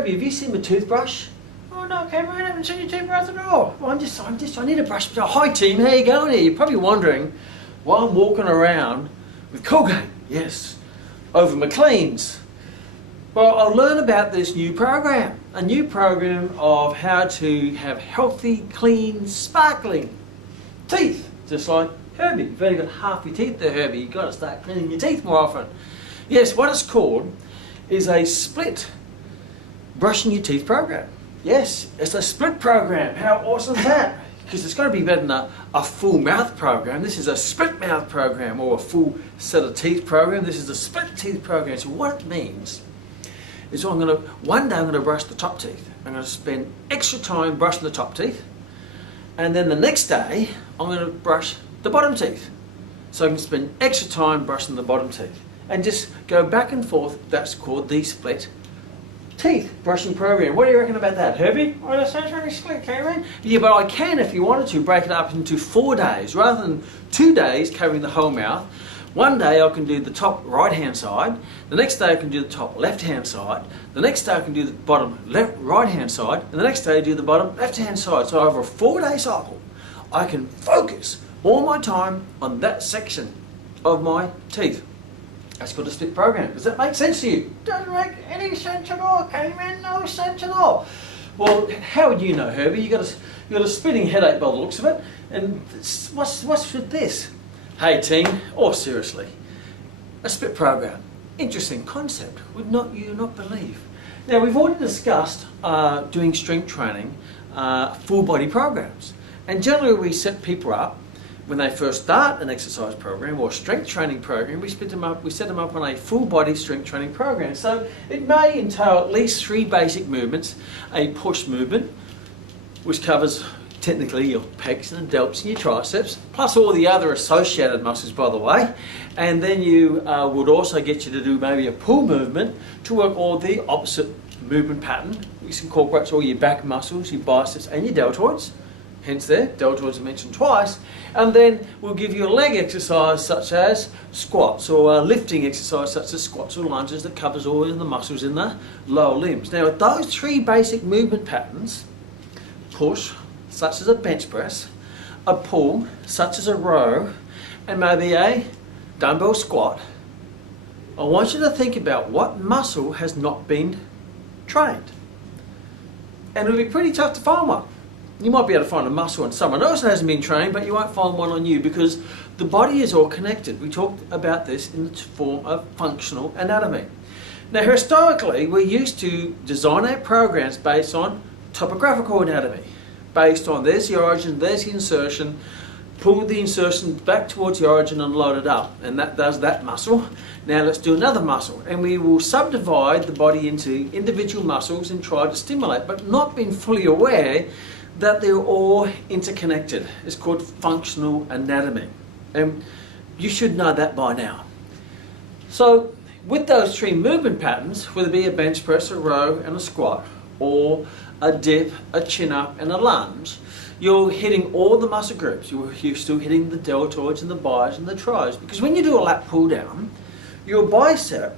Herbie, have you seen my toothbrush? Oh no, Cameron, I haven't seen your toothbrush at all. Well, I need a brush. Oh, hi team, how you going here? You're probably wondering why I'm walking around with Colgate, yes, over McLean's. Well, I'll learn about this new program. A new program of how to have healthy, clean, sparkling teeth. Just like Herbie. You've only got half your teeth there, Herbie. You've got to start cleaning your teeth more often. Yes, what it's called is a split brushing your teeth program. Yes, it's a split program. How awesome is that? Because it's got to be better than a full mouth program. This is a split mouth program, or a full set of teeth program. This is a split teeth program. So what it means is one day I'm going to brush the top teeth. I'm going to spend extra time brushing the top teeth, and then the next day I'm going to brush the bottom teeth. So I can spend extra time brushing the bottom teeth and just go back and forth. That's called the split teeth brushing program. What do you reckon about that, Herbie? Oh, that sounds really slick, Cameron. Yeah, but I can, if you wanted to, break it up into 4 days rather than 2 days covering the whole mouth. One day I can do the top right hand side, the next day I can do the top left hand side, the next day I can do the bottom right hand side, and the next day I do the bottom left hand side. So over a 4-day cycle I can focus all my time on that section of my teeth. That's called a split program. Does that make sense to you? Doesn't make any sense at all, Cameron. No sense at all. Well, how would you know, Herbie? You got a splitting headache by the looks of it. And what's with this? Hey team, seriously, a split program. Interesting concept. Would you not believe? Now we've already discussed doing strength training, full body programs, and generally we set people up when they first start an exercise program or strength training program. We set them up on a full body strength training program. So it may entail at least 3 basic movements: a push movement, which covers technically your pecs and delts and your triceps, plus all the other associated muscles, by the way. And then you would also get you to do maybe a pull movement to work all the opposite movement pattern, which incorporates all your back muscles, your biceps and your deltoids. Hence there, deltoids are mentioned twice. And then we'll give you a leg exercise such as squats, or a lifting exercise such as squats or lunges that covers all of the muscles in the lower limbs. Now with those 3 basic movement patterns, push, such as a bench press, a pull, such as a row, and maybe a dumbbell squat, I want you to think about what muscle has not been trained. And it'll be pretty tough to find one. You might be able to find a muscle on someone else that hasn't been trained, but you won't find one on you, because the body is all connected. We talked about this in the form of functional anatomy. Now historically, we used to design our programs based on topographical anatomy. Based on there's the origin, there's the insertion, pull the insertion back towards the origin and load it up, and that does that muscle. Now let's do another muscle, and we will subdivide the body into individual muscles and try to stimulate, but not being fully aware that they're all interconnected. It's called functional anatomy, and you should know that by now. So with those 3 movement patterns, whether it be a bench press, a row and a squat, or a dip, a chin up and a lunge, you're hitting all the muscle groups. You're still hitting the deltoids and the bis and the tris, because when you do a lat pull down, your bicep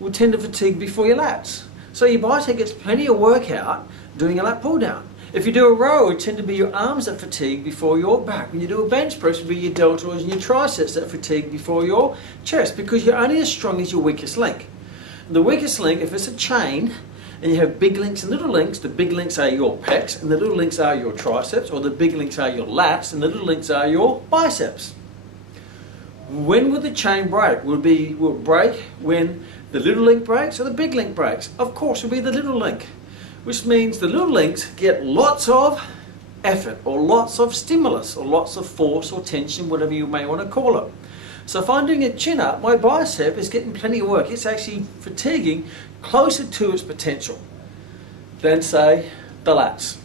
will tend to fatigue before your lats. So your bicep gets plenty of workout doing a lat pull down. If you do a row, it tend to be your arms that fatigue before your back. When you do a bench press, it will be your deltoids and your triceps that fatigue before your chest, because you're only as strong as your weakest link. And the weakest link, if it's a chain, and you have big links and little links, the big links are your pecs and the little links are your triceps, or the big links are your lats and the little links are your biceps. When will the chain break? Will it break when the little link breaks or the big link breaks? Of course, it will be the little link, which means the little links get lots of effort or lots of stimulus or lots of force or tension, whatever you may want to call it. So if I'm doing a chin up, my bicep is getting plenty of work. It's actually fatiguing closer to its potential than, say, the lats.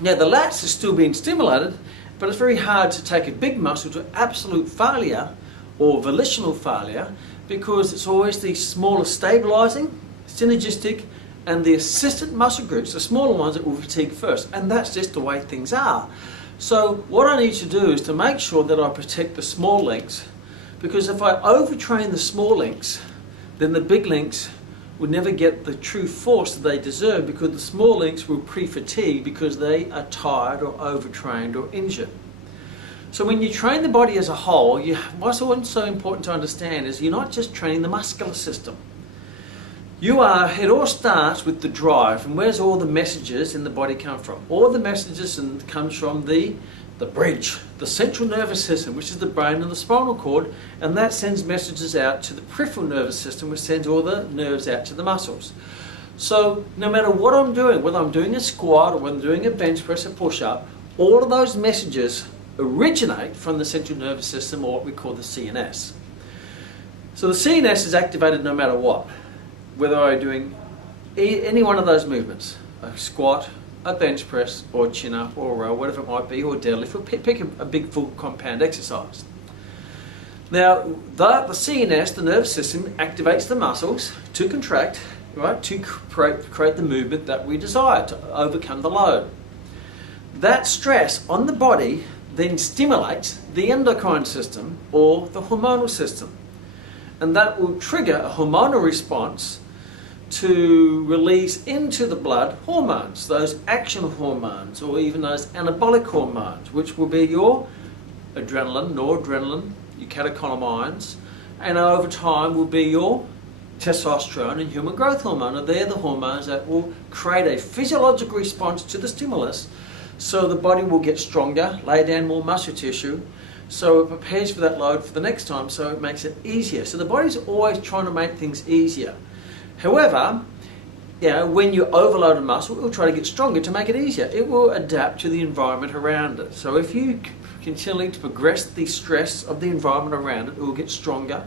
Now the lats are still being stimulated, but it's very hard to take a big muscle to absolute failure or volitional failure, because it's always the smaller stabilizing, synergistic, and the assistant muscle groups, the smaller ones, that will fatigue first. And that's just the way things are. So what I need to do is to make sure that I protect the small links, because if I overtrain the small links, then the big links will never get the true force that they deserve, because the small links will pre-fatigue because they are tired or overtrained or injured. So when you train the body as a whole, what's also important to understand is you're not just training the muscular system. It all starts with the drive, and where's all the messages in the body come from? All the messages comes from the bridge, the central nervous system, which is the brain and the spinal cord, and that sends messages out to the peripheral nervous system, which sends all the nerves out to the muscles. So no matter what I'm doing, whether I'm doing a squat or whether I'm doing a bench press or push-up, all of those messages originate from the central nervous system, or what we call the CNS. So the CNS is activated no matter what. Whether I'm doing any one of those movements, a squat, a bench press, or chin up, or a row, whatever it might be, or deadlift, or pick a big full compound exercise. Now, the CNS, the nervous system, activates the muscles to contract, right, to create the movement that we desire, to overcome the load. That stress on the body then stimulates the endocrine system, or the hormonal system. And that will trigger a hormonal response to release into the blood hormones, those action hormones, or even those anabolic hormones, which will be your adrenaline, noradrenaline, your catecholamines, and over time will be your testosterone and human growth hormone. And they're the hormones that will create a physiological response to the stimulus, so the body will get stronger, lay down more muscle tissue, so it prepares for that load for the next time, so it makes it easier. So the body's always trying to make things easier. However, when you overload a muscle, it will try to get stronger to make it easier. It will adapt to the environment around it. So if you continue to progress the stress of the environment around it, it will get stronger.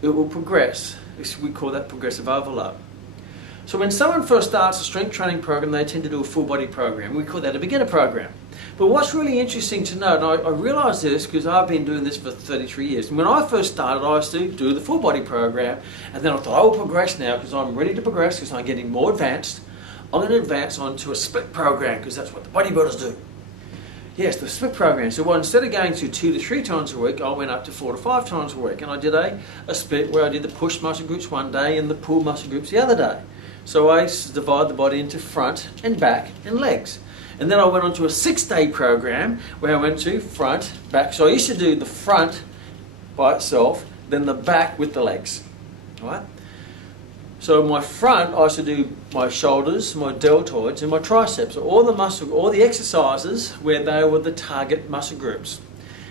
It will progress. We call that progressive overload. So when someone first starts a strength training program, they tend to do a full body program. We call that a beginner program. But what's really interesting to note, and I realise this because I've been doing this for 33 years. And when I first started, I used to do the full body program, and then I thought I will progress now because I'm ready to progress, because I'm getting more advanced. I'm going to advance onto a split program because that's what the bodybuilders do. Yes, the split program. So instead of going to 2 to 3 times a week, I went up to 4 to 5 times a week, and I did a split where I did the push muscle groups one day and the pull muscle groups the other day. So I divide the body into front and back and legs. And then I went on to a 6-day program where I went to front, back. So I used to do the front by itself, then the back with the legs. All right? So my front, I used to do my shoulders, my deltoids, and my triceps. All the exercises where they were the target muscle groups.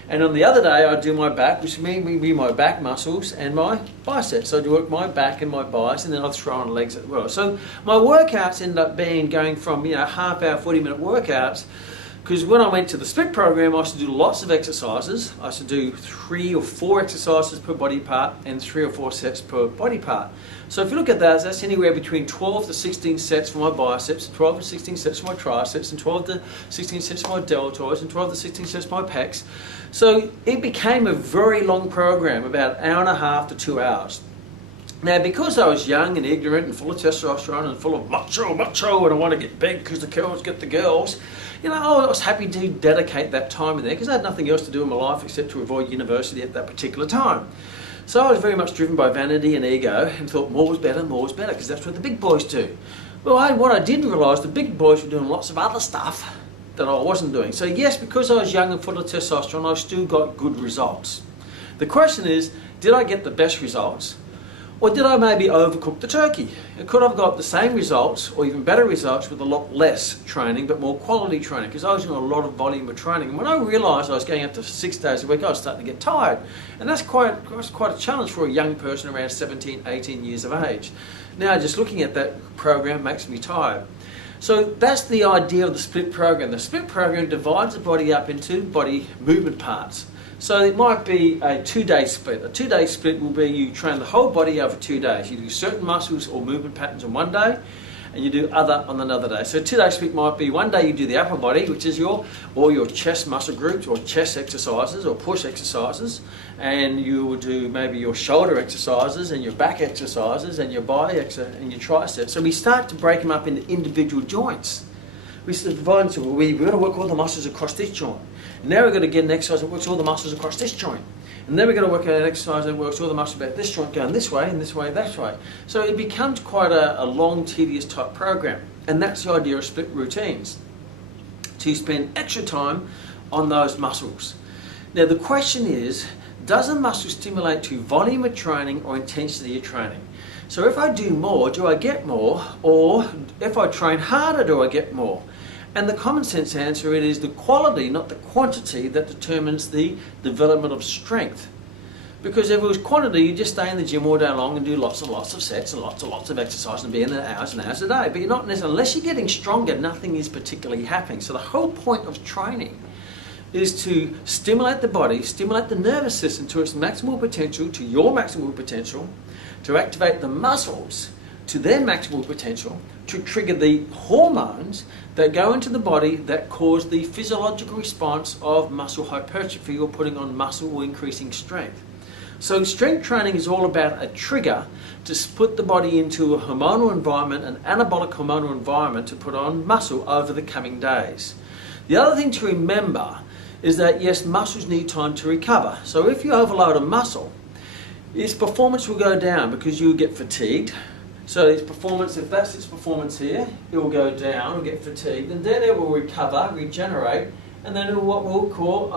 And on the other day, I'd do my back, which would be my back muscles and my biceps. So I'd work my back and my biceps, and then I'd throw on legs as well. So my workouts ended up going from half hour, 40-minute workouts, because when I went to the split program, I used to do lots of exercises. I used to do 3 or 4 exercises per body part and 3 or 4 sets per body part. So if you look at that, that's anywhere between 12 to 16 sets for my biceps, 12 to 16 sets for my triceps, and 12 to 16 sets for my deltoids, and 12 to 16 sets for my pecs. So it became a very long program, about an hour and a half to 2 hours. Now, because I was young and ignorant and full of testosterone and full of macho, and I want to get big because the girls get the girls, I was happy to dedicate that time in there because I had nothing else to do in my life except to avoid university at that particular time. So I was very much driven by vanity and ego and thought more was better, because that's what the big boys do. Well, what I didn't realise, the big boys were doing lots of other stuff that I wasn't doing. So yes, because I was young and full of testosterone, I still got good results. The question is, did I get the best results? Or did I maybe overcook the turkey? And could I have got the same results or even better results with a lot less training but more quality training? Because I was doing a lot of volume of training. And when I realised I was going up to 6 days a week, I was starting to get tired. And that's quite a challenge for a young person around 17, 18 years of age. Now just looking at that program makes me tired. So that's the idea of the split program. The split program divides the body up into body movement parts. So it might be a 2-day split. A 2-day split will be you train the whole body over 2 days. You do certain muscles or movement patterns on one day, and you do other on another day. So a 2-day split might be one day you do the upper body, which is all your chest muscle groups or chest exercises or push exercises, and you will do maybe your shoulder exercises and your back exercises and your and your triceps. So we start to break them up into individual joints. We divide into we've got to work all the muscles across this joint. Now we've got to get an exercise that works all the muscles across this joint. And then we've got to work out an exercise that works all the muscles about this joint going this way, and this way, that way. So it becomes quite a long, tedious type program. And that's the idea of split routines, to spend extra time on those muscles. Now the question is, does a muscle stimulate to volume of training or intensity of training? So if I do more, do I get more? Or if I train harder, do I get more? And the common sense answer, it is the quality, not the quantity, that determines the development of strength. Because if it was quantity, you just stay in the gym all day long and do lots and lots of sets and lots of exercise and be in there hours and hours a day. But you're not necessarily, unless you're getting stronger, nothing is particularly happening. So the whole point of training is to stimulate the body, stimulate the nervous system to its maximal potential, to your maximal potential, to activate the muscles to their maximal potential, to trigger the hormones that go into the body that cause the physiological response of muscle hypertrophy or putting on muscle or increasing strength. So strength training is all about a trigger to put the body into a hormonal environment, an anabolic hormonal environment, to put on muscle over the coming days. The other thing to remember is that yes, muscles need time to recover. So if you overload a muscle, its performance will go down because you'll get fatigued. So its performance, if that's its performance here, it will go down, it will get fatigued, and then it will recover, regenerate, and then it will what we'll call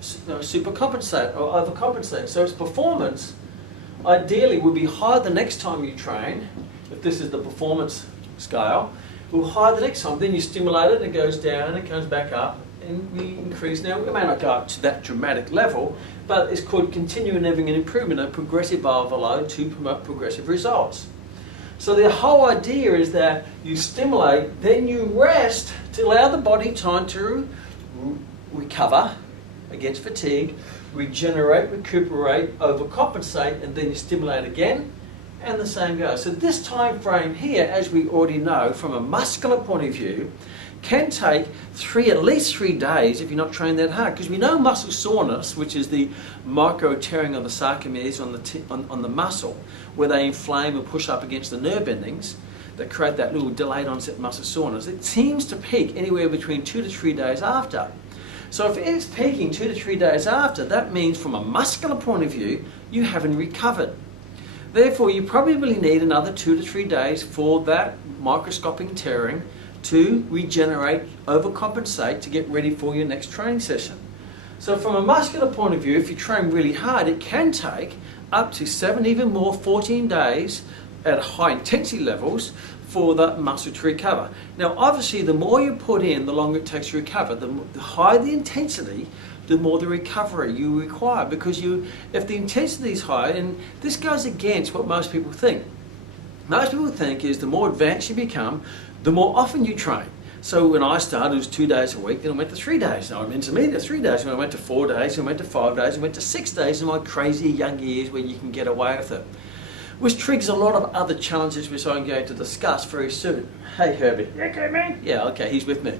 supercompensate or overcompensate. So its performance ideally will be higher the next time you train, if this is the performance scale, it will higher the next time. Then you stimulate it, it goes down, it comes back up, and we increase. Now, it may not go up to that dramatic level, but it's called continuing having an improvement, a progressive overload to promote progressive results. So the whole idea is that you stimulate, then you rest to allow the body time to recover against fatigue, regenerate, recuperate, overcompensate, and then you stimulate again, and the same goes. So this time frame here, as we already know, from a muscular point of view, can take at least 3 days if you're not training that hard. Because we know muscle soreness, which is the micro tearing of the sarcomeres on the muscle, where they inflame and push up against the nerve endings that create that little delayed onset muscle soreness. It seems to peak anywhere between 2 to 3 days after. So if it's peaking 2 to 3 days after, that means from a muscular point of view, you haven't recovered. Therefore, you probably need another 2 to 3 days for that microscopic tearing to regenerate, overcompensate, to get ready for your next training session. So from a muscular point of view, if you train really hard, it can take up to 7, even more, 14 days at high intensity levels for that muscle to recover. Now obviously the more you put in, the longer it takes to recover. The higher the intensity, the more the recovery you require, because if the intensity is high, and this goes against what most people think. Most people think is the more advanced you become, the more often you train. So when I started, it was 2 days a week, then I went to 3 days. Now I'm intermediate at 3 days, then I went to 4 days, then I went to 5 days, and went to 6 days in my crazy young years where you can get away with it. Which triggers a lot of other challenges which I'm going to discuss very soon. Hey Herbie. You okay, man? Yeah, okay, he's with me.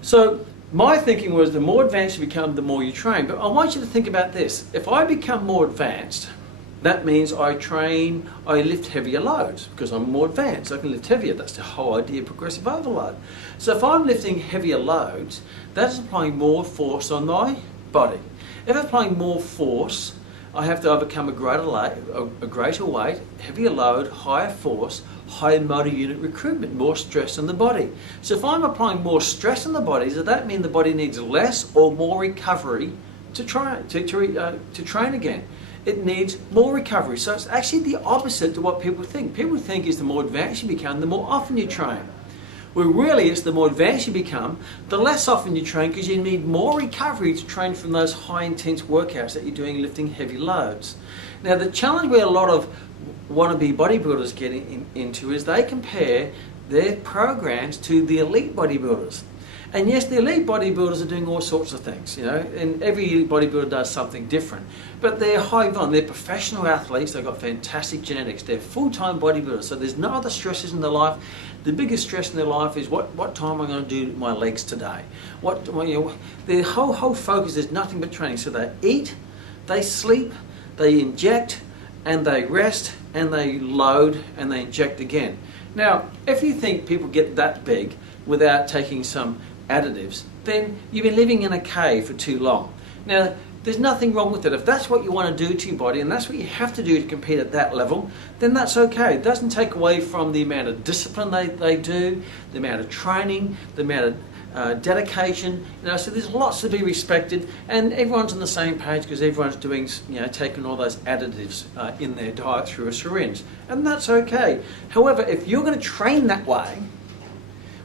So my thinking was the more advanced you become, the more you train. But I want you to think about this. If I become more advanced, that means I lift heavier loads because I'm more advanced. I can lift heavier. That's the whole idea of progressive overload. So if I'm lifting heavier loads, that's applying more force on my body. If I'm applying more force, I have to overcome a greater weight, heavier load, higher force, higher motor unit recruitment, more stress on the body. So if I'm applying more stress on the body, does that mean the body needs less or more recovery to train again? It needs more recovery. So it's actually the opposite to what people think. People think is the more advanced you become, the more often you train. Well, really, it's the more advanced you become, the less often you train, because you need more recovery to train from those high intense workouts that you're doing lifting heavy loads. Now, the challenge where a lot of wannabe bodybuilders get into is they compare their programs to the elite bodybuilders. And yes, the elite bodybuilders are doing all sorts of things, and every elite bodybuilder does something different. But they're high volume, they're professional athletes, they've got fantastic genetics, they're full-time bodybuilders, so there's no other stresses in their life. The biggest stress in their life is what time am I going to do my legs today? Their whole focus is nothing but training. So they eat, they sleep, they inject, and they rest, and they load, and they inject again. Now, if you think people get that big without taking some additives, then you've been living in a cave for too long. Now, there's nothing wrong with it. If that's what you want to do to your body and that's what you have to do to compete at that level, then that's okay. It doesn't take away from the amount of discipline they do, the amount of training, the amount of dedication. So there's lots to be respected, and everyone's on the same page because everyone's doing, taking all those additives in their diet through a syringe, and that's okay. However, if you're going to train that way,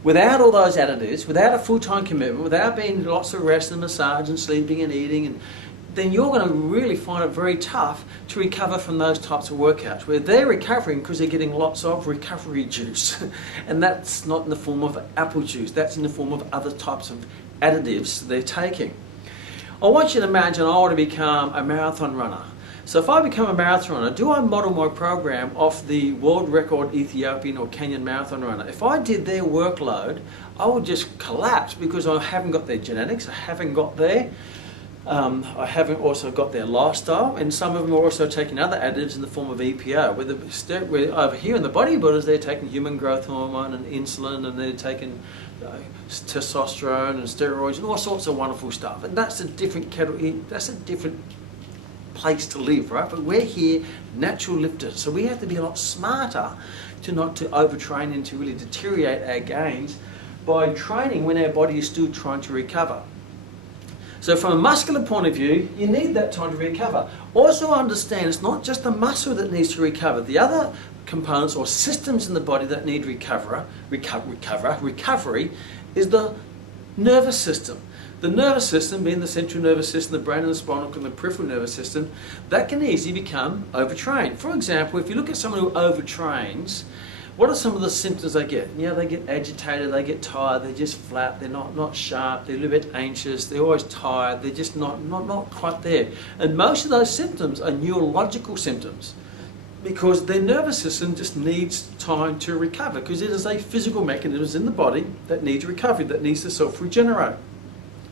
without all those additives, without a full-time commitment, without being lots of rest and massage and sleeping and eating, then you're going to really find it very tough to recover from those types of workouts, where they're recovering because they're getting lots of recovery juice. And that's not in the form of apple juice, that's in the form of other types of additives they're taking. I want you to imagine I want to become a marathon runner. So if I become a marathon runner, do I model my program off the world record Ethiopian or Kenyan marathon runner? If I did their workload, I would just collapse because I haven't got their genetics, I haven't got I haven't also got their lifestyle, and some of them are also taking other additives in the form of EPO. Where over here in the bodybuilders, they're taking human growth hormone and insulin, and they're taking testosterone and steroids and all sorts of wonderful stuff. And that's a different that's a different place to live, right? But we're here natural lifters, so we have to be a lot smarter not to overtrain and to really deteriorate our gains by training when our body is still trying to recover. So from a muscular point of view, you need that time to recover. Also understand it's not just the muscle that needs to recover. The other components or systems in the body that need recovery is the nervous system. The nervous system, being the central nervous system, the brain and the spinal cord and the peripheral nervous system, that can easily become overtrained. For example, if you look at someone who overtrains, what are some of the symptoms they get? They get agitated, they get tired, they're just flat, they're not sharp, they're a little bit anxious, they're always tired, they're just not quite there. And most of those symptoms are neurological symptoms because their nervous system just needs time to recover because it is a physical mechanism in the body that needs recovery, that needs to self-regenerate.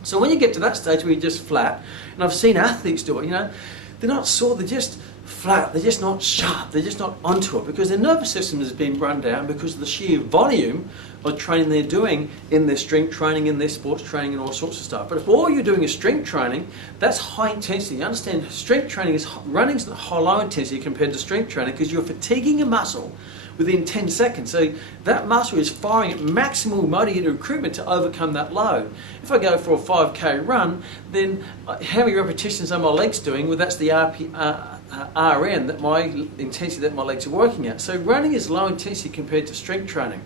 So when you get to that stage where you're just flat, and I've seen athletes do it, they're not sore, they're just flat, they're just not sharp, they're just not onto it because their nervous system has been run down because of the sheer volume of training they're doing in their strength training, in their sports training and all sorts of stuff. But if all you're doing is strength training, that's high intensity. You understand strength training is running's low intensity compared to strength training because you're fatiguing a muscle within 10 seconds. So that muscle is firing at maximal motor unit recruitment to overcome that load. If I go for a 5K run, then how many repetitions are my legs doing? Well, that's the RN, that my intensity that my legs are working at. So running is low intensity compared to strength training.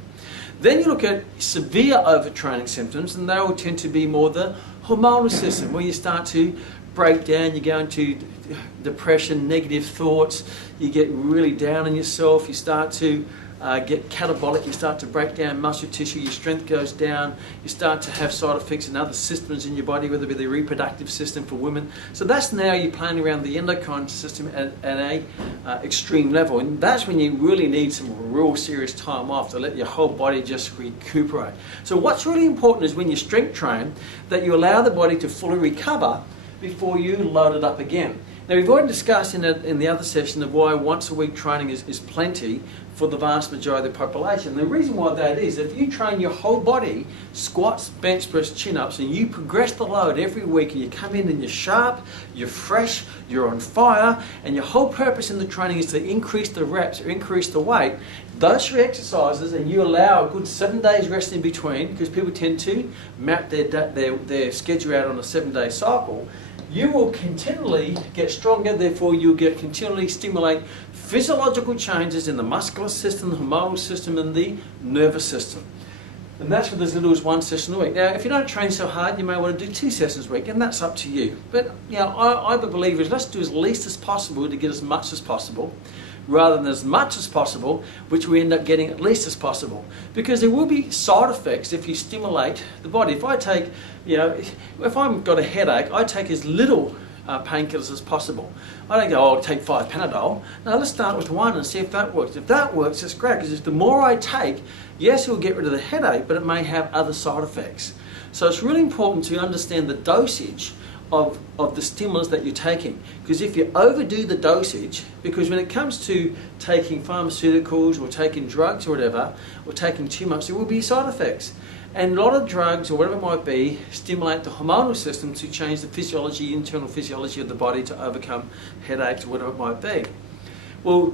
Then you look at severe overtraining symptoms, and they will tend to be more the hormonal system, where you start to break down, you go into depression, negative thoughts, you get really down on yourself, you start to get catabolic, you start to break down muscle tissue, your strength goes down, you start to have side effects in other systems in your body, whether it be the reproductive system for women. So that's now you're playing around the endocrine system at a extreme level, and that's when you really need some real serious time off to let your whole body just recuperate. So what's really important is when you strength train, that you allow the body to fully recover before you load it up again. Now we've already discussed in the other session of why once a week training is plenty for the vast majority of the population. The reason why that is, if you train your whole body, squats, bench press, chin-ups, and you progress the load every week and you come in and you're sharp, you're fresh, you're on fire, and your whole purpose in the training is to increase the reps or increase the weight, those 3 exercises, and you allow a good 7 days rest in between, because people tend to map their schedule out on a 7-day cycle, you will continually get stronger, therefore you'll continually stimulate physiological changes in the muscular system, the hormonal system and the nervous system. And that's with as little as 1 session a week. Now, if you don't train so hard, you may want to do 2 sessions a week, and that's up to you. But I believe is let's do as least as possible to get as much as possible, rather than as much as possible, which we end up getting at least as possible. Because there will be side effects if you stimulate the body. If I take, if I've got a headache, I take as little painkillers as possible. I don't go, I'll take 5 Panadol. No, let's start with 1 and see if that works. If that works, that's great, because if the more I take, yes, it will get rid of the headache, but it may have other side effects. So it's really important to understand the dosage of the stimulants that you're taking, because if you overdo the dosage, because when it comes to taking pharmaceuticals or taking drugs or whatever, or taking too much, there will be side effects. And a lot of drugs, or whatever it might be, stimulate the hormonal system to change the physiology, internal physiology of the body to overcome headaches or whatever it might be. Well,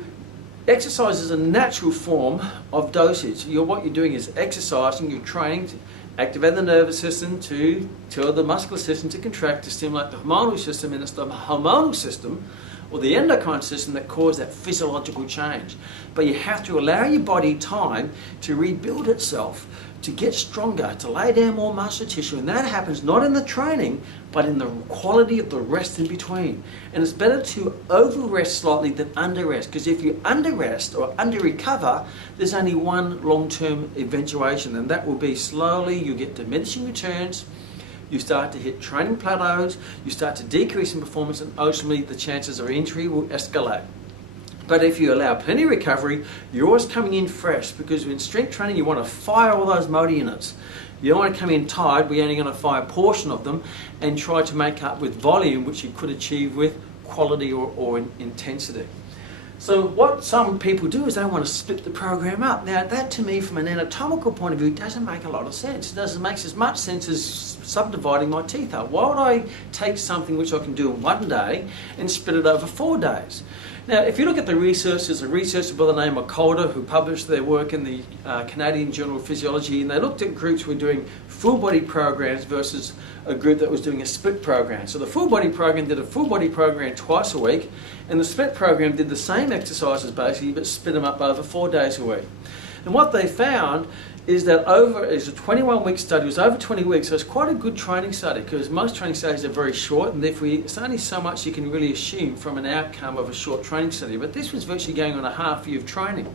exercise is a natural form of dosage. What you're doing is exercising, you're training to activate the nervous system, to tell the muscular system to contract, to stimulate the hormonal system, and it's the hormonal system or the endocrine system that cause that physiological change. But you have to allow your body time to rebuild itself, to get stronger, to lay down more muscle tissue, and that happens not in the training, but in the quality of the rest in between. And it's better to over-rest slightly than under-rest, because if you under-rest or under-recover, there's only one long-term eventuation, and that will be slowly you get diminishing returns, you start to hit training plateaus, you start to decrease in performance, and ultimately the chances of injury will escalate. But if you allow plenty of recovery, you're always coming in fresh, because in strength training you want to fire all those motor units. You don't want to come in tired, we're only going to fire a portion of them and try to make up with volume, which you could achieve with quality or intensity. So what some people do is they want to split the program up. Now that to me from an anatomical point of view doesn't make a lot of sense. It doesn't make as much sense as subdividing my teeth up. Why would I take something which I can do in one day and split it over 4 days? Now, if you look at the research, there's a researcher by the name of Calder who published their work in the Canadian Journal of Physiology, and they looked at groups who were doing full body programs versus a group that was doing a split program. So the full body program did a full body program twice a week, and the split program did the same exercises basically, but split them up over 4 days a week. And what they found is that it's a 21-week study, it was over 20 weeks, so it's quite a good training study, because most training studies are very short, and therefore it's only so much you can really assume from an outcome of a short training study. But this was virtually going on a half year of training.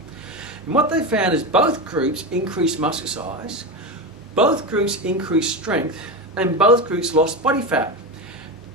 And what they found is both groups increased muscle size, both groups increased strength, and both groups lost body fat.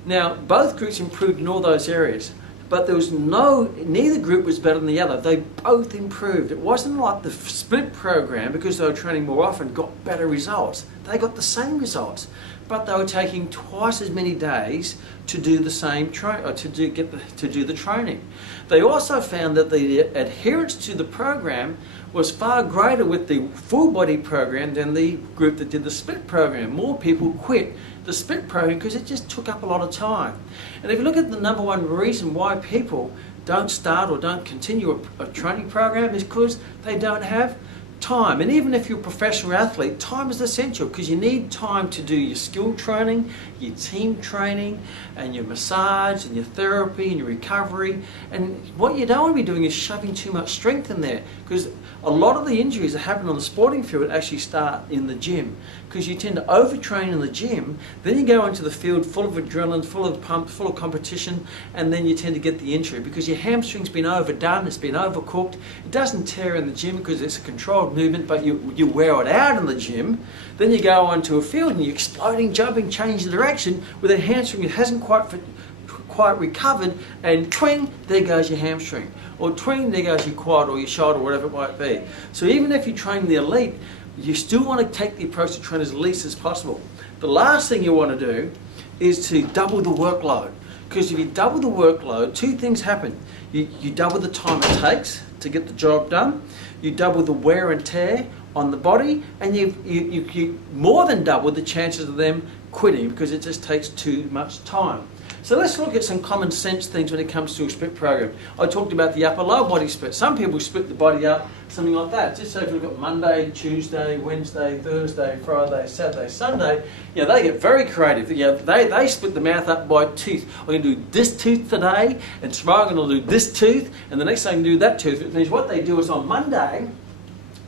Now, both groups improved in all those areas, but there was neither group was better than the other. They both improved. It wasn't like the split program, because they were training more often, got better results. They got the same results, but they were taking twice as many days to do the same to do the training. They also found that the adherence to the program was far greater with the full body program than the group that did the split program. More people quit the split program because it just took up a lot of time. And if you look at the number one reason why people don't start or don't continue a training program is because they don't have time. And even if you're a professional athlete, time is essential, because you need time to do your skill training, your team training, and your massage, and your therapy, and your recovery. And what you don't want to be doing is shoving too much strength in there, because a lot of the injuries that happen on the sporting field actually start in the gym, because you tend to overtrain in the gym, then you go into the field full of adrenaline, full of pumps, full of competition, and then you tend to get the injury because your hamstring's been overdone, it's been overcooked. It doesn't tear in the gym because it's a controlled movement, but you wear it out in the gym. Then you go onto a field and you're exploding, jumping, changing direction with a hamstring that hasn't quite recovered, and twing, there goes your hamstring. Or twing, there goes your quad or your shoulder, whatever it might be. So even if you train the elite, you still want to take the approach to train as least as possible. The last thing you want to do is to double the workload. Because if you double the workload, two things happen. You double the time it takes to get the job done, you double the wear and tear on the body, and you more than double the chances of them quitting, because it just takes too much time. So let's look at some common sense things when it comes to a split program. I talked about the upper lower body split. Some people split the body up, something like that. Just say if we've got Monday, Tuesday, Wednesday, Thursday, Friday, Saturday, Sunday, they get very creative. They split the mouth up by tooth. I'm going to do this tooth today, and tomorrow I'm going to do this tooth, and the next day I'm going to do that tooth. It means what they do is on Monday,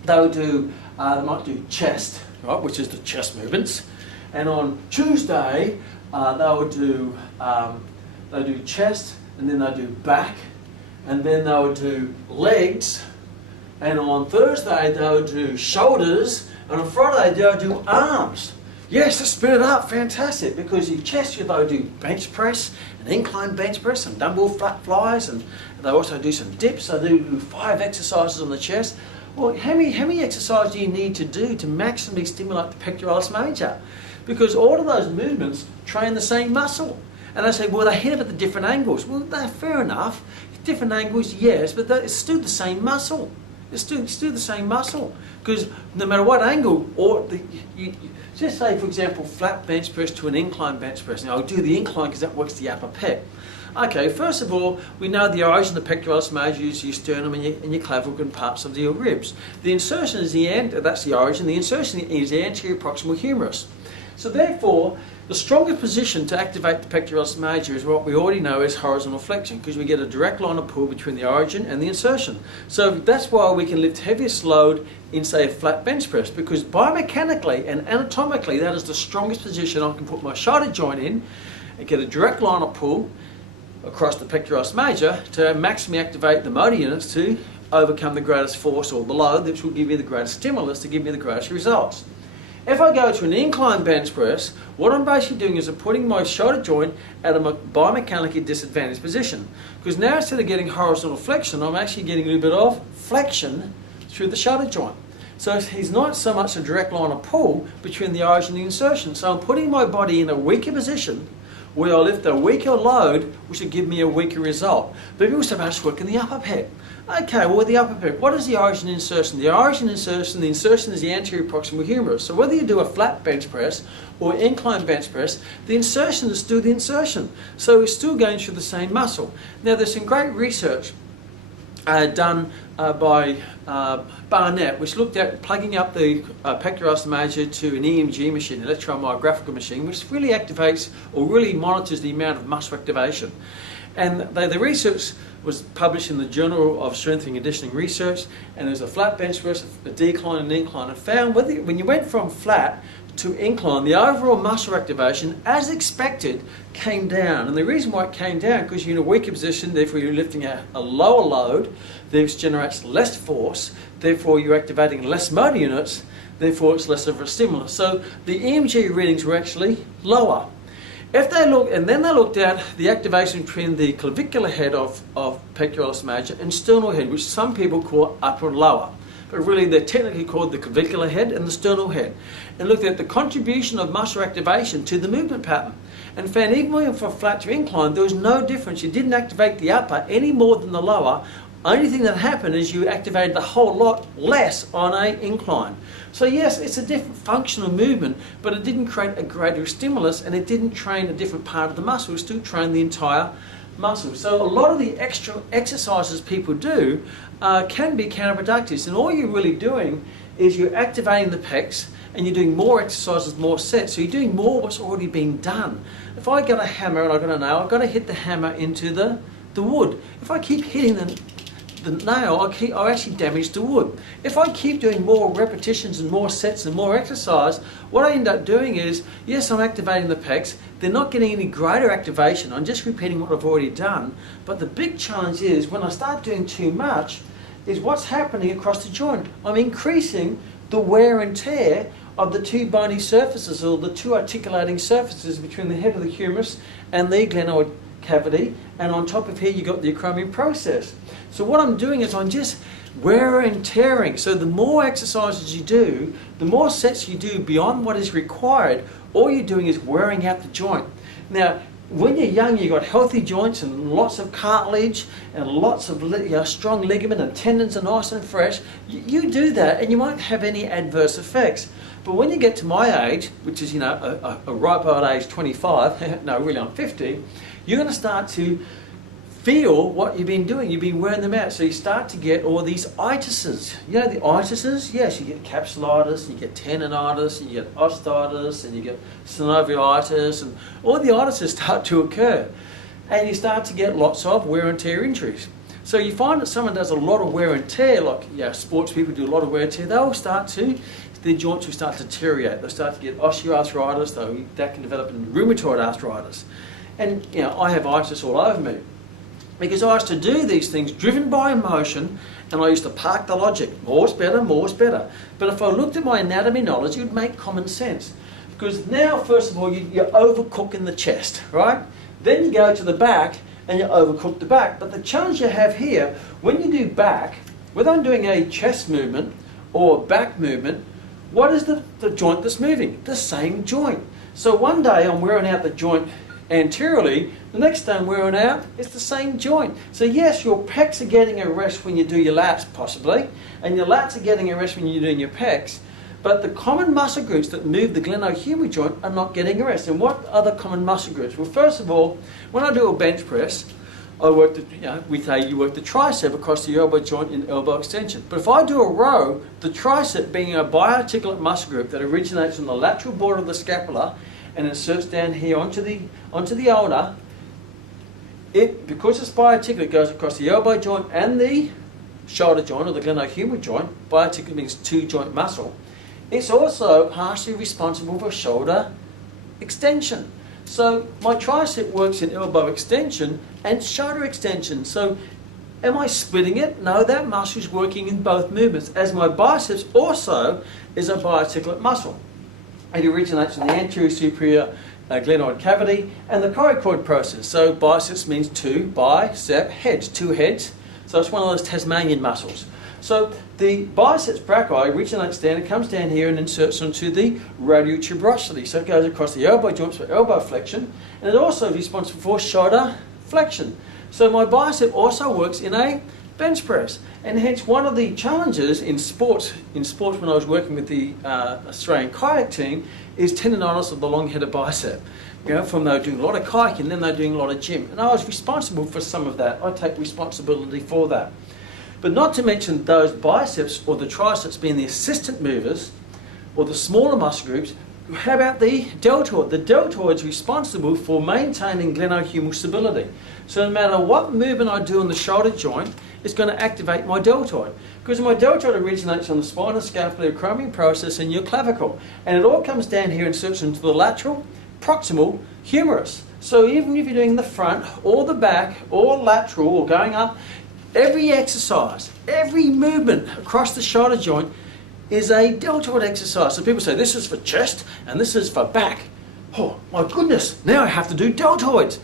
they might do chest, right, which is the chest movements, and on Tuesday, they'll do chest, and then they'll do back, and then they'll do legs, and on Thursday they'll do shoulders, and on Friday they'll do arms. Yes, let's split it up, fantastic, because your chest, they'll do bench press, an incline bench press, some dumbbell flat flies, and they also do some dips. So they do 5 exercises on the chest. Well, how many exercises do you need to do to maximally stimulate the pectoralis major? Because all of those movements train the same muscle. And they say, well, they hit it at the different angles. Well, they're fair enough. Different angles, yes, but it's still the same muscle. It's still the same muscle, because no matter what angle, just say for example flat bench press to an incline bench press. Now I'll do the incline because that works the upper pec. Okay, first of all, we know the origin of the pectoralis major is your sternum and your clavicle and parts of your ribs. The insertion is that's the origin. The insertion is the anterior proximal humerus. So therefore, the strongest position to activate the pectoralis major is what we already know as horizontal flexion, because we get a direct line of pull between the origin and the insertion. So that's why we can lift heaviest load in, say, a flat bench press, because biomechanically and anatomically, that is the strongest position I can put my shoulder joint in and get a direct line of pull across the pectoralis major to maximally activate the motor units to overcome the greatest force or the load, which will give me the greatest stimulus to give me the greatest results. If I go to an incline bench press, what I'm basically doing is I'm putting my shoulder joint at a biomechanically disadvantaged position, because now instead of getting horizontal flexion, I'm actually getting a little bit of flexion through the shoulder joint. So it's not so much a direct line of pull between the origin and the insertion. So I'm putting my body in a weaker position where I lift a weaker load, which will give me a weaker result. But we also have to work in the upper pec. Okay, well, the upper pec, what is the origin and insertion? The origin and insertion, the insertion is the anterior proximal humerus. So whether you do a flat bench press or incline bench press, the insertion is still the insertion. So we're still going through the same muscle. Now, there's some great research done by Barnett, which looked at plugging up the pectoralis major to an EMG machine, electromyographical machine, which really activates or really monitors the amount of muscle activation. And the research was published in the Journal of Strength and Conditioning Research, and there's a flat bench press, a decline and incline, and found when you went from flat to incline, the overall muscle activation, as expected, came down. And the reason why it came down, because you're in a weaker position, therefore you're lifting a lower load, this generates less force, therefore you're activating less motor units, therefore it's less of a stimulus. So the EMG readings were actually lower. If they looked at the activation between the clavicular head of pectoralis major and sternal head, which some people call upper and lower. But really they're technically called the clavicular head and the sternal head. And looked at the contribution of muscle activation to the movement pattern. And found even when from flat to incline, there was no difference. You didn't activate the upper any more than the lower. Only thing that happened is you activated a whole lot less on an incline. So yes, it's a different functional movement, but it didn't create a greater stimulus, and it didn't train a different part of the muscle. It still trained the entire muscle. So a lot of the extra exercises people do can be counterproductive. And all you're really doing is you're activating the pecs, and you're doing more exercises, more sets. So you're doing more what's already been done. If I got a hammer and I've got a nail, I've got to hit the hammer into the wood. If I keep hitting the nail, I actually damage the wood. If I keep doing more repetitions and more sets and more exercise, what I end up doing is, yes, I'm activating the pecs, they're not getting any greater activation, I'm just repeating what I've already done. But the big challenge is, when I start doing too much, is what's happening across the joint. I'm increasing the wear and tear of the two bony surfaces, or the two articulating surfaces between the head of the humerus and the glenoid cavity, and on top of here you've got the acromion process. So what I'm doing is I'm just wear and tearing. So the more exercises you do, the more sets you do beyond what is required, all you're doing is wearing out the joint. Now, when you're young, you've got healthy joints and lots of cartilage and lots of strong ligament, and tendons are nice and fresh. You do that and you won't have any adverse effects. But when you get to my age, which is a ripe old age, 25, no really I'm 50, you're going to start to feel what you've been doing. You've been wearing them out. So you start to get all these itises. You know the itises? Yes, you get capsulitis, you get tendonitis, and you get osteitis, and you get synoviitis, and all the itises start to occur. And you start to get lots of wear and tear injuries. So you find that someone does a lot of wear and tear, like sports people do a lot of wear and tear, their joints will start to deteriorate. They'll start to get osteoarthritis, that can develop in rheumatoid arthritis. And I have itis all over me, because I used to do these things driven by emotion, and I used to park the logic. More's better, more's better. But if I looked at my anatomy knowledge, it would make common sense. Because now, first of all, you're overcooking the chest, right? Then you go to the back, and you overcook the back. But the challenge you have here, when you do back, whether I'm doing a chest movement or back movement, what is the joint that's moving? The same joint. So one day I'm wearing out the joint anteriorly, the next time wearing out, it's the same joint. So yes, your pecs are getting a rest when you do your lats, possibly, and your lats are getting a rest when you're doing your pecs, but the common muscle groups that move the glenohumeral joint are not getting a rest. And what are the common muscle groups? Well, first of all, when I do a bench press, I work we say you work the tricep across the elbow joint in elbow extension. But if I do a row, the tricep being a biarticulate muscle group that originates on the lateral border of the scapula and inserts down here onto the ulna, because it's biarticulate, it goes across the elbow joint and the shoulder joint, or the glenohumeral joint. Biarticulate means two joint muscle. It's also partially responsible for shoulder extension. So my tricep works in elbow extension and shoulder extension. So am I splitting it? No, that muscle is working in both movements, as my biceps also is a biarticulate muscle. It originates in the anterior superior glenoid cavity and the coracoid process. So biceps means two, bicep, heads, two heads. So it's one of those Tasmanian muscles. So the biceps brachii originates down, it comes down here and inserts onto the radial tuberosity. So it goes across the elbow joints for elbow flexion, and it also is responsible for shoulder flexion. So my bicep also works in a bench press, and hence one of the challenges in sports when I was working with the Australian kayak team is tendonitis of the long-headed bicep. You know, from they were doing a lot of kayaking, then they're doing a lot of gym, and I was responsible for some of that. I take responsibility for that. But not to mention those biceps or the triceps being the assistant movers or the smaller muscle groups. How about the deltoid? The deltoid is responsible for maintaining glenohumeral stability. So no matter what movement I do on the shoulder joint, it's going to activate my deltoid. Because my deltoid originates on the spinoscapuloacromial process in your clavicle. And it all comes down here and inserts into the lateral proximal humerus. So even if you're doing the front or the back or lateral or going up, every exercise, every movement across the shoulder joint is a deltoid exercise. So people say, this is for chest and this is for back. Oh my goodness, now I have to do deltoids.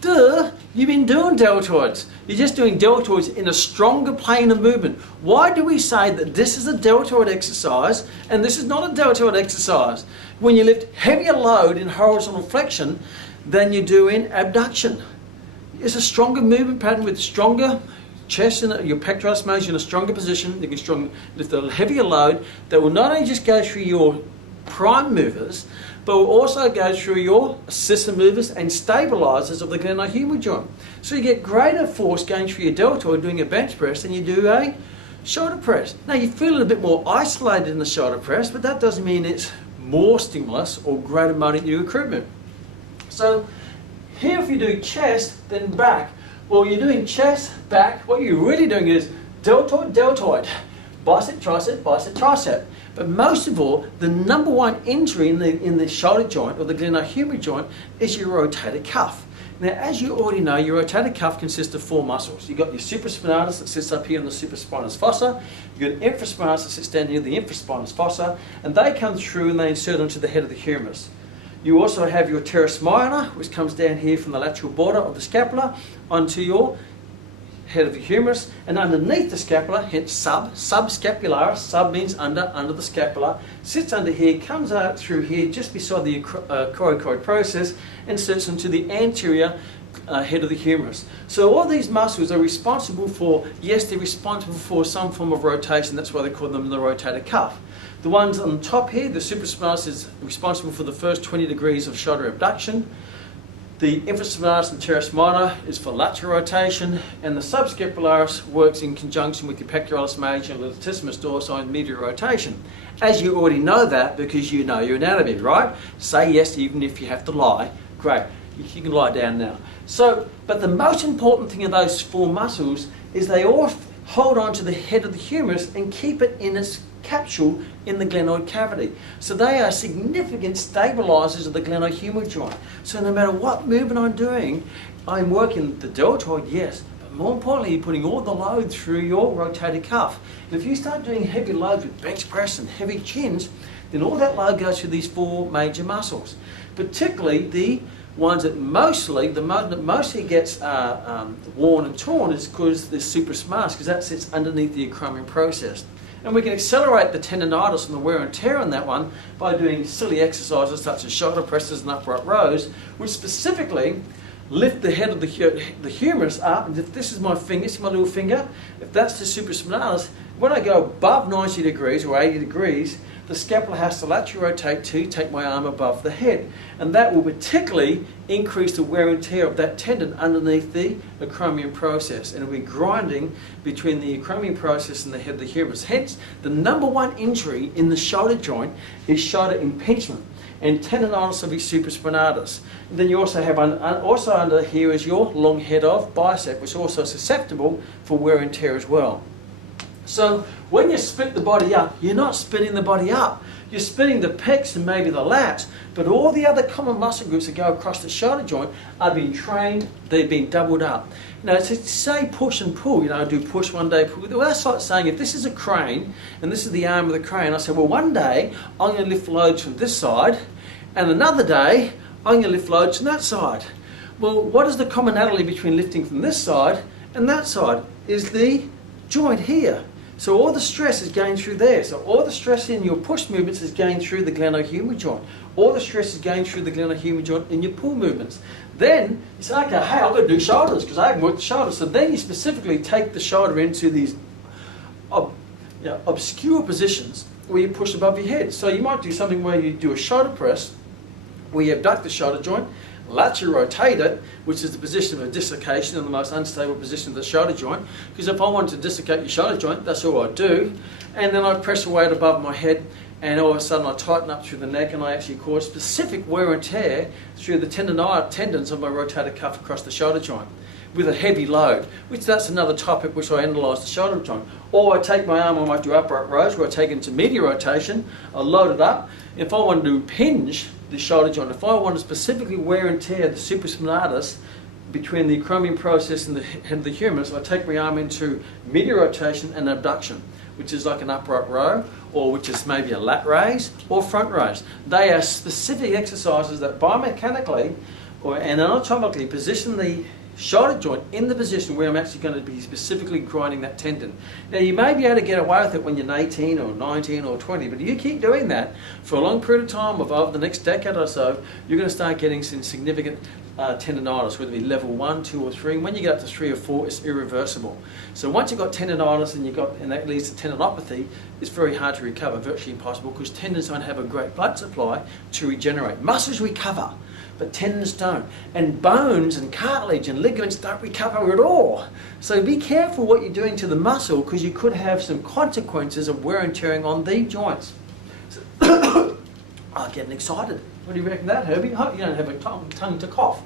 Duh, you've been doing deltoids. You're just doing deltoids in a stronger plane of movement. Why do we say that this is a deltoid exercise and this is not a deltoid exercise? When you lift heavier load in horizontal flexion than you do in abduction. It's a stronger movement pattern with stronger chest and your pectoralis major in a stronger position. You can lift a heavier load that will not only just go through your prime movers, but will also go through your assistant movers and stabilizers of the glenohumeral joint. So you get greater force going through your deltoid doing a bench press than you do a shoulder press. Now you feel it a bit more isolated in the shoulder press, but that doesn't mean it's more stimulus or greater motor recruitment. So here if you do chest, then back. Well, you're doing chest, back. What you're really doing is deltoid, deltoid, bicep, tricep. But most of all, the number one injury in the shoulder joint or the glenohumeral joint is your rotator cuff. Now, as you already know, your rotator cuff consists of four muscles. You've got your supraspinatus that sits up here in the supraspinous fossa. You've got infraspinatus that sits down near the infraspinous fossa, and they come through and they insert onto the head of the humerus. You also have your teres minor, which comes down here from the lateral border of the scapula onto your head of the humerus, and underneath the scapula, hence subscapularis, sub means under the scapula, sits under here, comes out through here just beside the coracoid process, and sits into the anterior head of the humerus. So all these muscles are responsible for, yes, they're responsible for some form of rotation. That's why they call them the rotator cuff. The ones on the top here, the supraspinatus is responsible for the first 20 degrees of shoulder abduction. The infraspinatus and teres minor is for lateral rotation, and the subscapularis works in conjunction with your pectoralis major and latissimus dorsi and medial rotation. As you already know that because you know your anatomy, right? Say yes even if you have to lie. Great, you can lie down now. So, but the most important thing of those four muscles is they all hold on to the head of the humerus and keep it in its capsule in the glenoid cavity. So they are significant stabilizers of the glenohumeral joint. So no matter what movement I'm doing, I'm working the deltoid, yes, but more importantly, you're putting all the load through your rotator cuff. And if you start doing heavy loads with bench press and heavy chins, then all that load goes through these four major muscles, particularly the ones that mostly gets worn and torn is because the supraspinatus, because that sits underneath the acromion process. And we can accelerate the tendonitis and the wear and tear on that one by doing silly exercises such as shoulder presses and upright rows, which specifically lift the head of the humerus up. And if this is my finger, see my little finger? If that's the supraspinalis, when I go above 90 degrees or 80 degrees, the scapula has to laterally rotate to take my arm above the head. And that will particularly increase the wear and tear of that tendon underneath the acromion process. And it will be grinding between the acromion process and the head of the humerus. Hence, the number one injury in the shoulder joint is shoulder impingement and tendonitis of the supraspinatus. And then you also have also under here is your long head of bicep, which is also susceptible for wear and tear as well. So when you split the body up, you're not splitting the body up. You're splitting the pecs and maybe the lats, but all the other common muscle groups that go across the shoulder joint are being trained, they've been doubled up. You know, to say push and pull, you know, do push one day, pull. Well, that's like saying if this is a crane and this is the arm of the crane, I say, well, one day I'm going to lift loads from this side and another day I'm going to lift loads from that side. Well, what is the commonality between lifting from this side and that side? Is the joint here. So all the stress is going through there. So all the stress in your push movements is going through the glenohumeral joint. All the stress is going through the glenohumeral joint in your pull movements. Then you say, okay, hey, I'm going to do shoulders because I haven't worked the shoulders. So then you specifically take the shoulder into these obscure positions where you push above your head. So you might do something where you do a shoulder press, where you abduct the shoulder joint, laterally rotate it, which is the position of a dislocation and the most unstable position of the shoulder joint. Because if I wanted to dislocate your shoulder joint, that's all I do. And then I press a weight above my head, and all of a sudden I tighten up through the neck, and I actually cause specific wear and tear through the tendons of my rotator cuff across the shoulder joint with a heavy load, which that's another topic which I analyse the shoulder joint. Or I take my arm, I might do upright rows where I take it into medial rotation, I load it up. If I want to impinge the shoulder joint, if I want to specifically wear and tear the supraspinatus between the acromion process and the head of the humerus, I take my arm into medial rotation and abduction, which is like an upright row, or which is maybe a lat raise or front raise. They are specific exercises that biomechanically and anatomically position the shoulder joint in the position where I'm actually going to be specifically grinding that tendon. Now you may be able to get away with it when you're 18 or 19 or 20, but if you keep doing that for a long period of time, over the next decade or so, you're going to start getting some significant tendonitis, whether it be level 1, 2 or 3. And when you get up to 3 or 4, it's irreversible. So once you've got tendonitis and that leads to tendinopathy, it's very hard to recover, virtually impossible, because tendons don't have a great blood supply to regenerate. Muscles recover, but tendons don't. And bones and cartilage and ligaments don't recover at all. So be careful what you're doing to the muscle, because you could have some consequences of wear and tearing on the joints. So I'm getting excited. What do you reckon that, Herbie? I hope you don't have a tongue to cough.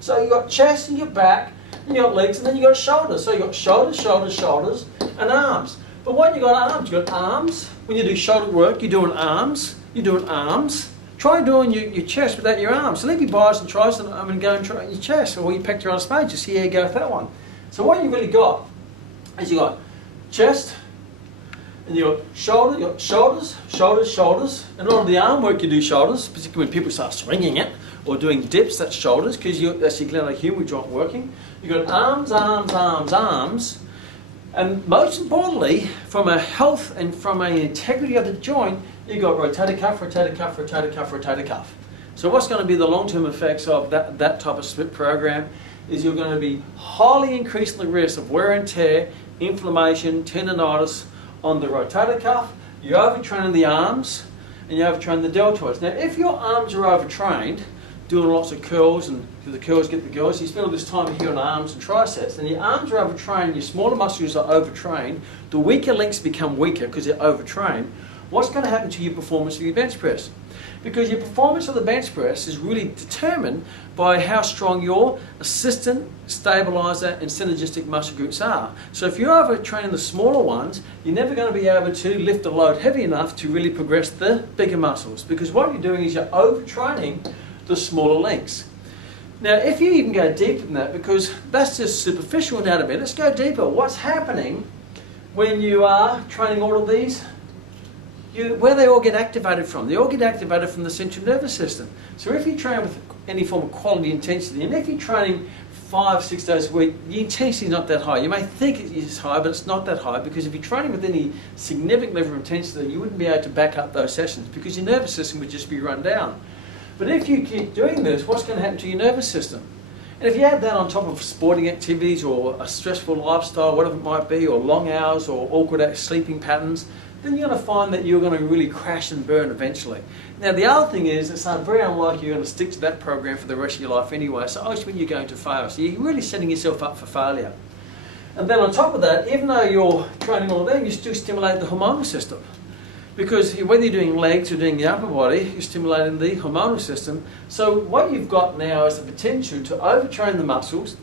So you've got chest and your back, and you've got legs, and then you've got shoulders. So you've got shoulders, shoulders, shoulders, and arms. But when you've got arms, you've got arms. When you do shoulder work, you're doing arms. You're doing arms. Try doing your chest without your arms. So leave your biceps and tries and go and try your chest, or your pectoralis major. See how you go with that one. So what you've really got is you've got chest, and you've got shoulders, shoulders, shoulders. And a lot of the arm work you do shoulders, particularly when people start swinging it or doing dips, that's shoulders, because that's your glenohumeral joint working. You've got arms, arms, arms, arms. And most importantly, from a health and from an integrity of the joint, you've got rotator cuff, rotator cuff, rotator cuff, rotator cuff. So what's going to be the long-term effects of that type of split program is you're going to be highly increasing the risk of wear and tear, inflammation, tendonitis on the rotator cuff. You're overtraining the arms, and you're overtraining the deltoids. Now, if your arms are overtrained, doing lots of curls, and the curls get the girls, you spend all this time here on arms and triceps, and your arms are overtrained, your smaller muscles are overtrained, the weaker links become weaker because they're overtrained. What's going to happen to your performance of your bench press? Because your performance of the bench press is really determined by how strong your assistant, stabilizer, and synergistic muscle groups are. So if you're overtraining the smaller ones, you're never going to be able to lift a load heavy enough to really progress the bigger muscles. Because what you're doing is you're overtraining the smaller links. Now, if you even go deeper than that, because that's just superficial anatomy, let's go deeper. What's happening when you are training all of these? Where they all get activated from? They all get activated from the central nervous system. So if you train with any form of quality intensity, and if you're training 5, 6 days a week, the intensity is not that high. You may think it is high, but it's not that high, because if you're training with any significant level of intensity, you wouldn't be able to back up those sessions because your nervous system would just be run down. But if you keep doing this, what's going to happen to your nervous system? And if you add that on top of sporting activities or a stressful lifestyle, whatever it might be, or long hours or awkward sleeping patterns, then you're going to find that you're going to really crash and burn eventually. Now the other thing is, it's very unlikely you're going to stick to that program for the rest of your life anyway, so ultimately you're going to fail. So you're really setting yourself up for failure. And then on top of that, even though you're training all day, you still stimulate the hormonal system. Because whether you're doing legs or doing the upper body, you're stimulating the hormonal system. So what you've got now is the potential to overtrain the muscles,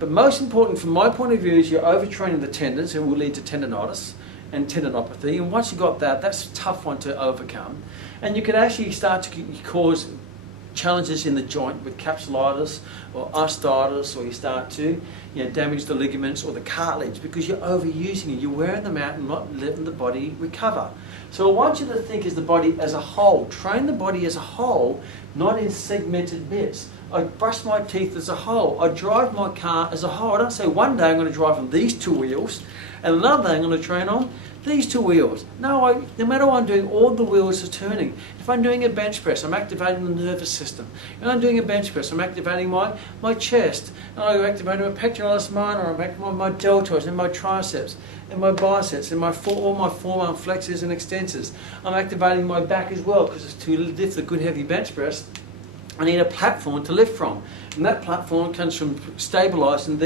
but most important from my point of view is you're overtraining the tendons, and will lead to tendonitis and tendinopathy. And once you've got that, that's a tough one to overcome. And you can actually start to cause challenges in the joint with capsulitis or osteitis, or you start to damage the ligaments or the cartilage because you're overusing it. You're wearing them out and not letting the body recover. So I want you to think as the body as a whole. Train the body as a whole, not in segmented bits. I brush my teeth as a whole. I drive my car as a whole. I don't say one day I'm going to drive on these 2 wheels and another day I'm going to train on these 2 wheels. No, no matter what I'm doing, all the wheels are turning. If I'm doing a bench press, I'm activating the nervous system. If I'm doing a bench press, I'm activating my chest. And I'm activating my pectoralis minor, I'm activating my deltoids and my triceps and my biceps and all my forearm flexors and extensors. I'm activating my back as well, because to lift a good heavy bench press, I need a platform to lift from. And that platform comes from stabilising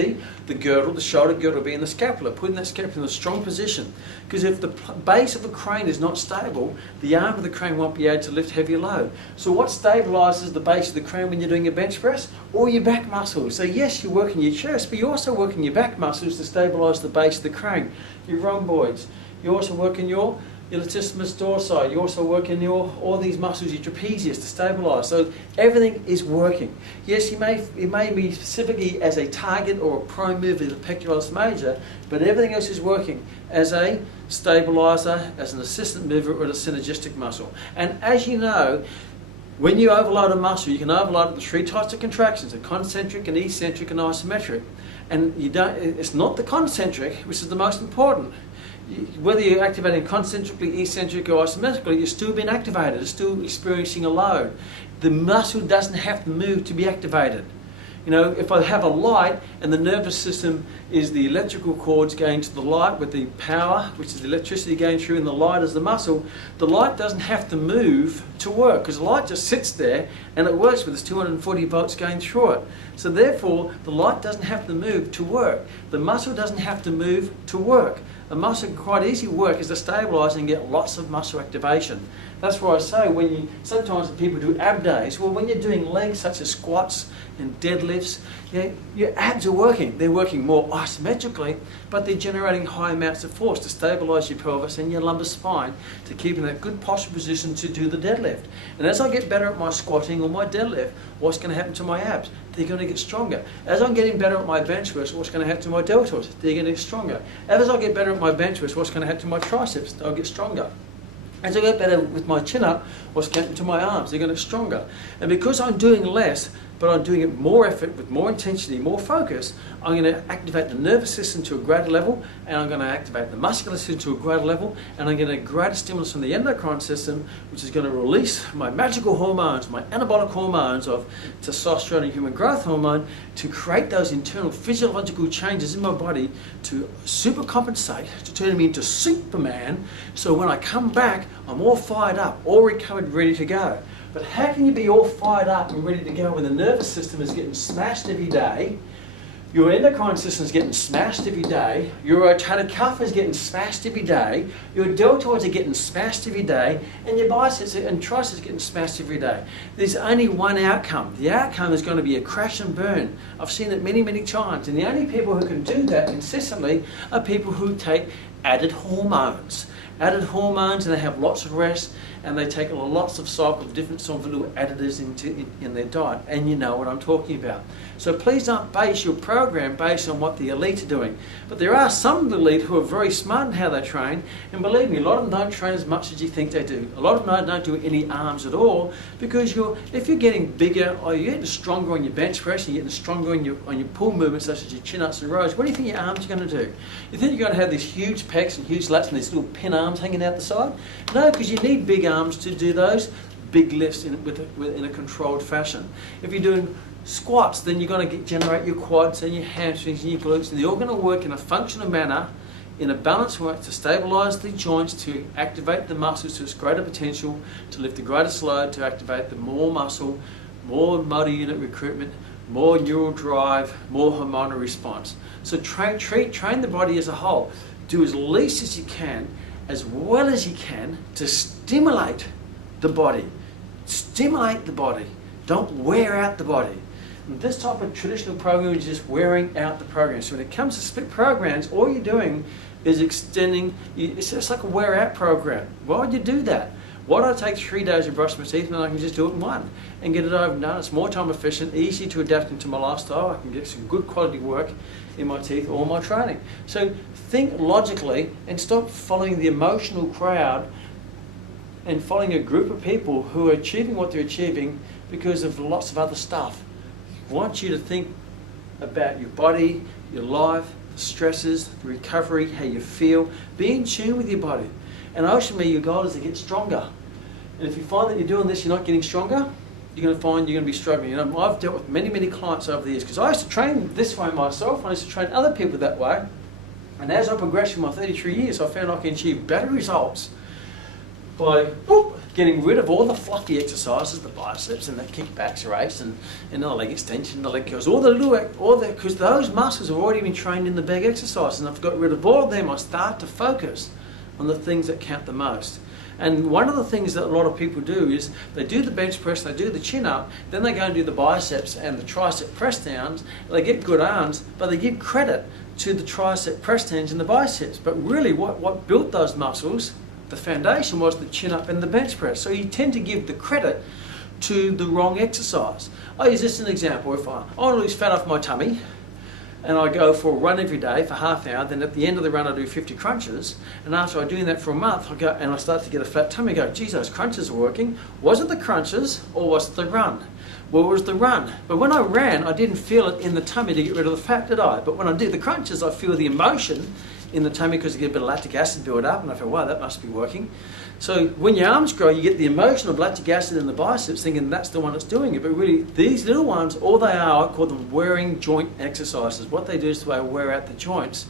the girdle, the shoulder girdle being the scapula, putting that scapula in a strong position. Because if the base of the crane is not stable, the arm of the crane won't be able to lift heavy load. So what stabilises the base of the crane when you're doing a bench press? All your back muscles. So yes, you're working your chest, but you're also working your back muscles to stabilise the base of the crane. Your rhomboids. You're also working your latissimus dorsi. You also work in all these muscles, your trapezius, to stabilise. So everything is working. Yes, it may be specifically as a target or a prime mover, the pectoralis major, but everything else is working as a stabiliser, as an assistant mover, or a synergistic muscle. And as you know, when you overload a muscle, you can overload it with 3 types of contractions: a concentric, an eccentric, and isometric. And it's not the concentric which is the most important. Whether you're activating concentrically, eccentric, or isometrically, you're still being activated, you're still experiencing a load. The muscle doesn't have to move to be activated. If I have a light and the nervous system is the electrical cords going to the light with the power, which is the electricity going through, and the light is the muscle, the light doesn't have to move to work, because the light just sits there and it works with its 240 volts going through it. So therefore, the light doesn't have to move to work. The muscle doesn't have to move to work. A muscle can quite easily work as a stabiliser and get lots of muscle activation. That's why I say sometimes people do ab days. Well, when you're doing legs such as squats and deadlifts, your abs are working. They're working more isometrically, but they're generating high amounts of force to stabilise your pelvis and your lumbar spine to keep in that good posture position to do the deadlift. And as I get better at my squatting or my deadlift, what's going to happen to my abs? They're going to get stronger. As I'm getting better at my bench press, what's going to happen to my deltoids? They're going to get stronger. As I get better at my bench press, what's going to happen to my triceps? They'll get stronger. As I get better with my chin up, what's going to happen to my arms? They're going to get stronger. And because I'm doing less, but I'm doing it more effort, with more intensity, more focus, I'm going to activate the nervous system to a greater level, and I'm going to activate the muscular system to a greater level, and I'm going to get a greater stimulus from the endocrine system, which is going to release my magical hormones, my anabolic hormones of testosterone and human growth hormone, to create those internal physiological changes in my body to supercompensate, to turn me into Superman, so when I come back, I'm all fired up, all recovered, ready to go. But how can you be all fired up and ready to go when the nervous system is getting smashed every day, your endocrine system is getting smashed every day, your rotator cuff is getting smashed every day, your deltoids are getting smashed every day, and your biceps and triceps are getting smashed every day? There's only one outcome. The outcome is going to be a crash and burn. I've seen it many, many times. And the only people who can do that consistently are people who take added hormones. Added hormones, and they have lots of rest, and they take lots of cycle of different sort of little additives in their diet, and you know what I'm talking about. So please don't base your program based on what the elite are doing. But there are some of the elite who are very smart in how they train, and believe me, a lot of them don't train as much as you think they do. A lot of them don't do any arms at all, because if you're getting bigger, or you're getting stronger on your bench press, and you're getting stronger on your pull movements such as your chin-ups and rows, what do you think your arms are going to do? You think you're going to have these huge pecs and huge lats and these little pin arms hanging out the side? No, because you need big arms to do those big lifts in a controlled fashion. If you're doing squats, then you're going to generate your quads and your hamstrings and your glutes, and they're all going to work in a functional manner, in a balanced way, to stabilise the joints, to activate the muscles to its greater potential, to lift the greatest load, to activate the more muscle, more motor unit recruitment, more neural drive, more hormonal response. So train the body as a whole. Do as least as you can, as well as you can, to stimulate the body. Stimulate the body. Don't wear out the body. And this type of traditional program is just wearing out the program. So when it comes to split programs, all you're doing is extending. It's just like a wear out program. Why would you do that? Why do I take 3 days to brush my teeth when I can just do it in one and get it over and done? It's more time efficient, easy to adapt into my lifestyle. I can get some good quality work in my teeth or my training. So think logically and stop following the emotional crowd and following a group of people who are achieving what they're achieving because of lots of other stuff. I want you to think about your body, your life, the stresses, the recovery, how you feel. Be in tune with your body. And ultimately, your goal is to get stronger. And if you find that you're doing this, you're not getting stronger, you're going to find you're going to be struggling. You know, I've dealt with many, many clients over the years, because I used to train this way myself, and I used to train other people that way. And as I progressed in my 33 years, I found I can achieve better results by getting rid of all the fluffy exercises, the biceps and the kickbacks race and the leg extension, the leg curls, because those muscles have already been trained in the big exercises, and I've got rid of all of them. I start to focus on the things that count the most. And one of the things that a lot of people do is they do the bench press, they do the chin up, then they go and do the biceps and the tricep press downs. They get good arms, but they give credit to the tricep press downs and the biceps. But really what built those muscles, the foundation, was the chin up and the bench press. So you tend to give the credit to the wrong exercise. I use this as an example. If I want to lose fat off my tummy, and I go for a run every day for half an hour, then at the end of the run I do 50 crunches, and after I'm doing that for a month, I go and I start to get a fat tummy. I go, geez, those crunches are working. Was it the crunches or was it the run? Well, it was the run. But when I ran, I didn't feel it in the tummy to get rid of the fat, did I? But when I do the crunches, I feel the emotion in the tummy because you get a bit of lactic acid build up, and I feel, wow, that must be working. So when your arms grow, you get the emotion of lactic acid in the biceps, thinking that's the one that's doing it. But really, these little ones, all they are, I call them wearing joint exercises. What they do is to wear out the joints,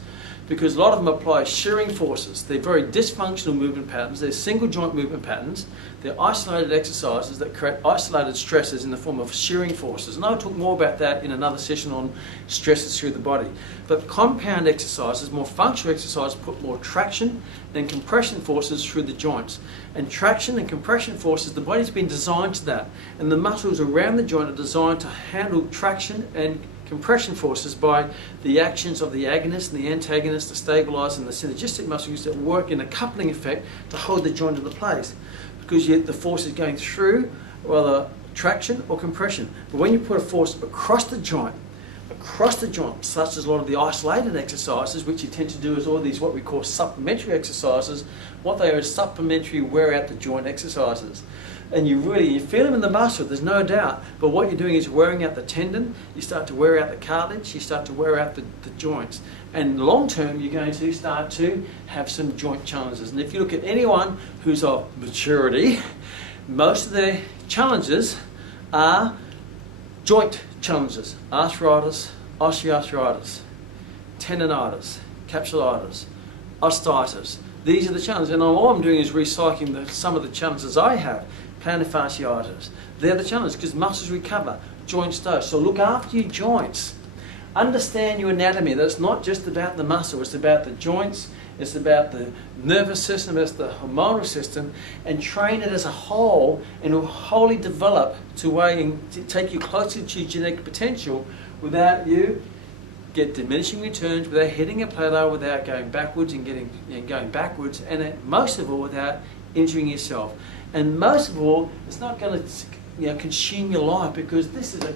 because a lot of them apply shearing forces. They're very dysfunctional movement patterns. They're single joint movement patterns. They're isolated exercises that create isolated stresses in the form of shearing forces. And I'll talk more about that in another session on stresses through the body. But compound exercises, more functional exercises, put more traction and compression forces through the joints. And traction and compression forces, the body's been designed to that. And the muscles around the joint are designed to handle traction and compression forces by the actions of the agonist and the antagonist, the stabilizer and the synergistic muscles that work in a coupling effect to hold the joint into place, because the force is going through whether traction or compression. But when you put a force across the joint, such as a lot of the isolated exercises, which you tend to do as all these what we call supplementary exercises, what they are is supplementary wear out the joint exercises. And you feel them in the muscle, there's no doubt, but what you're doing is wearing out the tendon, you start to wear out the cartilage, you start to wear out the joints. And long term, you're going to start to have some joint challenges. And if you look at anyone who's of maturity, most of their challenges are joint challenges: arthritis, osteoarthritis, tendonitis, capsulitis, osteitis. These are the challenges, and all I'm doing is recycling some of the challenges I have. Plantar fasciitis. They're the challenges, because muscles recover, joints don't. So look after your joints. Understand your anatomy. That's not just about the muscle, it's about the joints, it's about the nervous system, it's the hormonal system, and train it as a whole, and it will wholly develop to take you closer to your genetic potential without you get diminishing returns without hitting a plateau, without going backwards and going backwards, and most of all without injuring yourself. And most of all, it's not going to consume your life, because this is the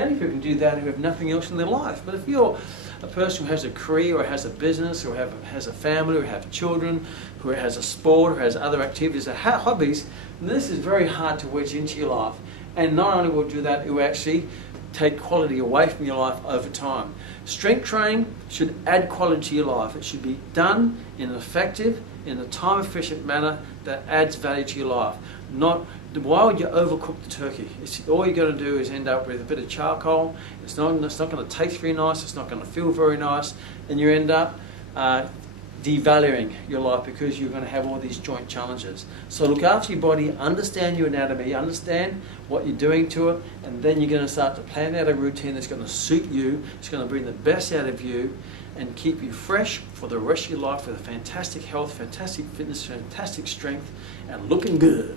only people who can do that who have nothing else in their life. But if you're a person who has a career or has a business or has a family or have children, who has a sport or has other activities or hobbies, this is very hard to wedge into your life. And not only will do that, it will actually take quality away from your life over time. Strength training should add quality to your life. It should be done in an effective, in a time-efficient manner that adds value to your life. Not why would you overcook the turkey? All you're going to do is end up with a bit of charcoal. It's not going to taste very nice. It's not going to feel very nice, and you end up devaluing your life because you're going to have all these joint challenges. So look after your body, understand your anatomy, understand what you're doing to it, and then you're going to start to plan out a routine that's going to suit you. It's going to bring the best out of you and keep you fresh for the rest of your life with a fantastic health, fantastic fitness, fantastic strength, and looking good.